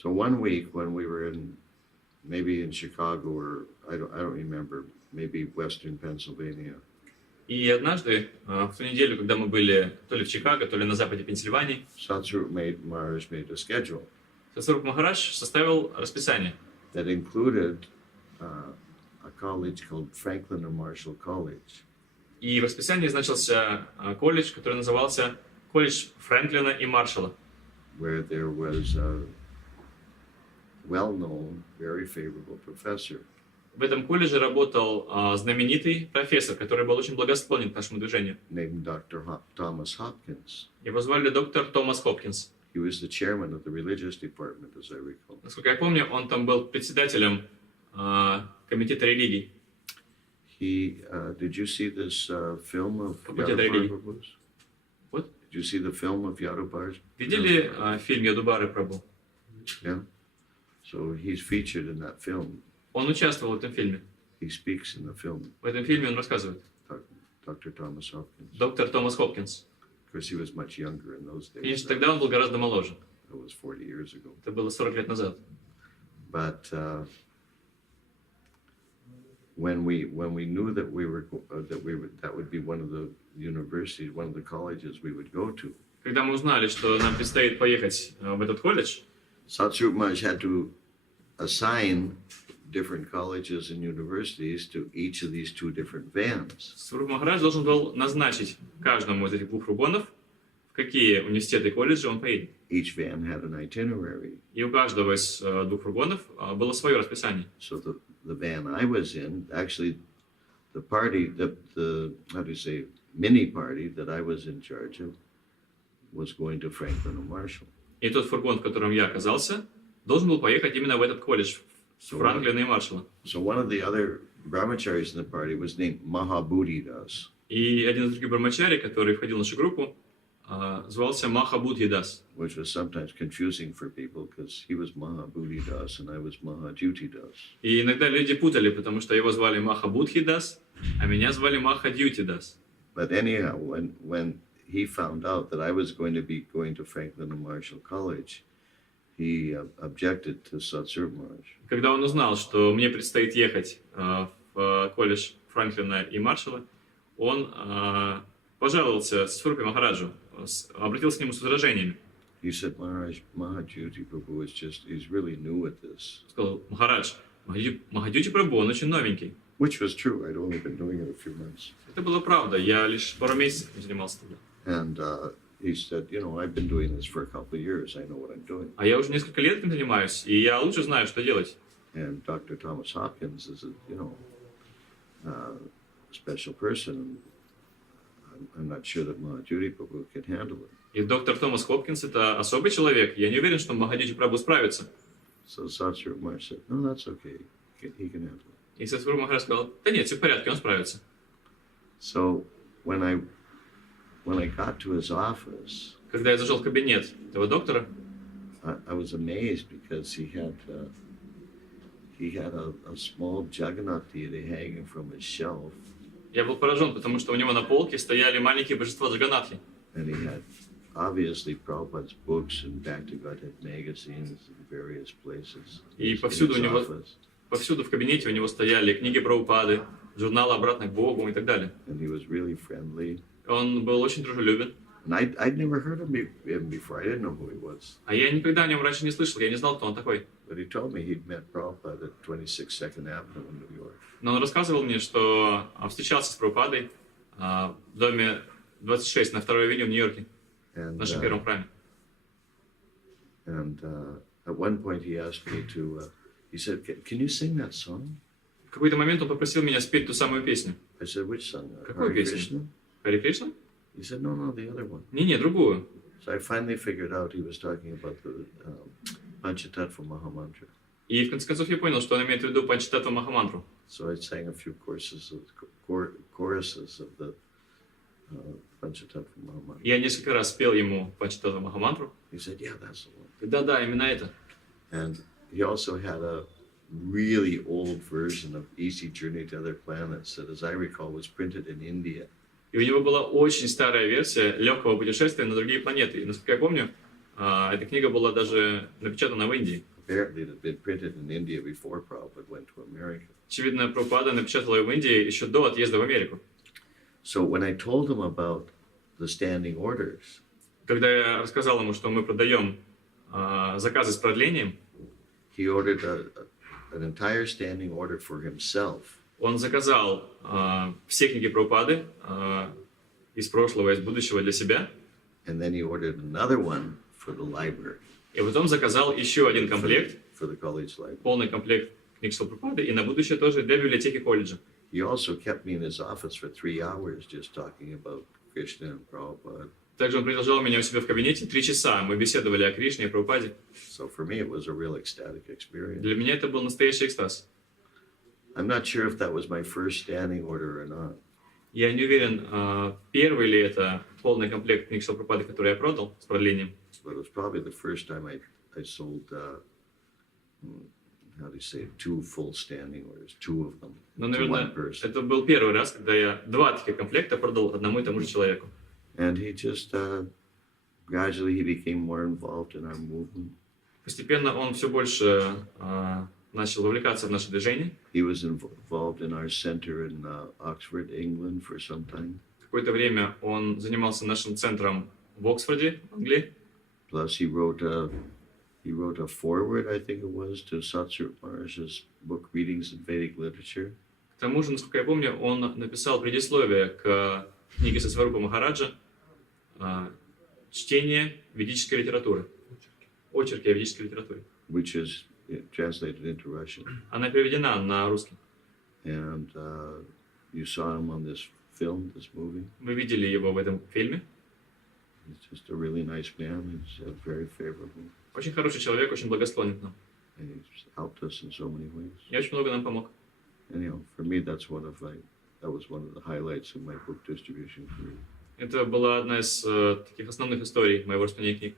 So one week when we were maybe in Chicago or I don't remember, maybe Western Pennsylvania. И однажды, в ту неделю, когда мы были то ли в Чикаго, то ли на западе Пенсильвании, Satsvarup Maharaj made a schedule. Сатсварупа Махарадж составил расписание. That included a college called Franklin and Marshall College. И в расписании значился колледж, который назывался колледж Фрэнклина и Маршалла. Where there was a well-known, very favorable professor. В этом колледже работал знаменитый профессор, который был очень благосклонен к нашему движению. Named Dr. Tомасу Хопкинсу. Его звали доктор Томас Хопкинс. He was the chairman of the religious department, as I recall. Насколько я помню, он там был председателем комитета религий. Did you see this film of Yadubara? What? Did you see the film of Yadubara? Видели фильм Ядубары Прабху? Yeah. So he's featured in that film. Он участвовал в этом фильме. He speaks in the film. В этом фильме он рассказывает. Dr. Thomas Hopkins. Доктор Томас Хопкинс. Because he was much younger in those days. Конечно, тогда он был гораздо моложе. That was 40 years ago. Это было 40 лет назад. But when we knew that that would be one of the universities, one of the colleges we would go to. Когда мы узнали, что нам предстоит поехать в этот колледж, Satsvarup Maharaj had to assign different colleges and universities to each of these two different vans. Сатсварупа Махарадж должен был назначить каждому из этих двух фургонов, в какие университеты и колледжи он поедет. Each van had an itinerary. И у каждого из двух фургонов было свое расписание. So the van I was in, actually, the party, the how do you say, mini party that I was in charge of, was going to Franklin and Marshall. И тот фургон, в котором я оказался, должен был поехать именно в этот колледж Франклина и Маршалла. So one of the other brahmacharis in the party was named Mahaprabhu. И один из других брамачари, который входил в нашу группу, звался Махабудхи Дас. Which was sometimes confusing for people because he was Mahaprabhu and I was Mahadhyuti Das. И иногда люди путали, потому что его звали Махабудхи Дас, а меня звали Махадьюти Дас. But anyhow, when he found out that I was going to Franklin and Marshall College, he objected to Satsvarup Maharaj. Когда он узнал, что мне предстоит ехать в колледж Франклина и Маршалла, он пожаловался Сатсварупе Махараджу, обратился к нему с возражениями. He said, Mahadhyuti Prabhu he's really new at this. Сказал: Махарадж, Махадьюти Прабху, он очень новенький. Which was true. I'd only been doing it a few months. Это было правда. Я лишь пару месяцев занимался тогда. And he said, I've been doing this for a couple of years. I know what I'm doing. А я уже несколько лет этим занимаюсь, и я лучше знаю, что делать. And Dr. Thomas Hopkins is a special person. I'm not sure that Mahadhyuti Prabhu can handle it. И доктор Томас Хопкинс — это особый человек. Я не уверен, что Махадьюти Прабху справится. So Satsvarup Maharaj said, no, that's okay. He can handle it. И Сатсварупа Махарадж сказал: да нет, все в порядке, он справится. So when I got to his office, когда я зашел в кабинет этого доктора, I was amazed because he had a small Jagannath deity hanging from his shelf. Я был поражен, потому что у него на полке стояли маленькие божества Джаганатхи. And he had obviously Prabhupada's books and Back to Godhead magazines in various places. И повсюду у него, повсюду в кабинете у него стояли книги Прабхупады, журналы «Обратно к Богу» и так далее. And he was really friendly. Он был очень дружелюбен. And I'd never heard of him before. I didn't know who he was. А я никогда о нем раньше не слышал, я не знал, кто он такой. But he told me he'd met Prabhupada at 26th Avenue in New York. Но он рассказывал мне, что встречался с Прабхупадой в доме 26 на 2-й авеню в Нью-Йорке, в нашем первом храме. And at one point he asked me he said, can you sing that song? В какой-то момент он попросил меня спеть ту самую песню. I said, which song? Какую песню? Хари Кришна? He said, no, the other one. Не, другую. So I finally figured out he was talking about the Panchatattva Mahamantra. И в конце концов я понял, что он имеет в виду Панчататтва Махамантру. So I sang a few choruses of the Panchatattva Mahamantra. Я несколько раз спел ему Панчататтва Махамантру. He said, yeah, that's the one. Да, именно это. And he also had a really old version of Easy Journey to Other Planets that, as I recall, was printed in India. И у него была очень старая версия легкого путешествия на другие планеты. И, насколько я помню, Эта книга была даже напечатана в Индии. Apparently, it had been printed in India before Prabhupada went to America. Очевидно, Прабхупада напечатала ее в Индии еще до отъезда в Америку. So when I told him about the standing orders, Когда я рассказал ему, что мы продаем заказы с продлением, he ordered an entire standing order for himself. он заказал все книги Прабхупады из прошлого и из будущего для себя. And then he ordered another one for the library, И потом заказал еще один комплект, for the college library. полный комплект книг Прабхупады, и на будущее тоже для библиотеки колледжа. He also kept me in his office for 3 hours just talking about Krishna and Prabhupada. Также он продолжал меня у себя в кабинете 3 часа. Мы беседовали о Кришне и Прабхупаде. So for me, it was a real ecstatic experience. Для меня это был настоящий экстаз. I'm not sure if that was my first standing order or not. Я не уверен, первый ли это полный комплект книг Прабхупады, который я продал с продлением. But it was probably the first time I sold, how do you say, 2 full standing orders, 2 of them, Но, to наверное, one person. это был первый раз, когда я 2 таких комплекта продал одному и тому же человеку. And he just, gradually he became more involved in our movement. Постепенно он все больше начал вовлекаться в наше движение. He was involved in our center in Oxford, England for some time. Какое-то время он занимался нашим центром в Оксфорде, Англии. Plus he wrote a foreword, I think it was, to Satsur Maharaj's book, Readings in Vedic Literature. К тому же, насколько я помню, он написал предисловие к книге Сасварупа Махараджа «Чтение ведической литературы». Очерки о ведической литературе. Which is translated into Russian. Она переведена на русский. And you saw him on this film, this movie. Вы видели его в этом фильме. He's just a really nice man. He's very favorable. Очень хороший человек, очень благосклонен к нам. And he's helped us in so many ways. И очень много нам помог. And for me, that was one of the highlights of my book distribution career. Это была одна из таких основных историй моего распространения книг.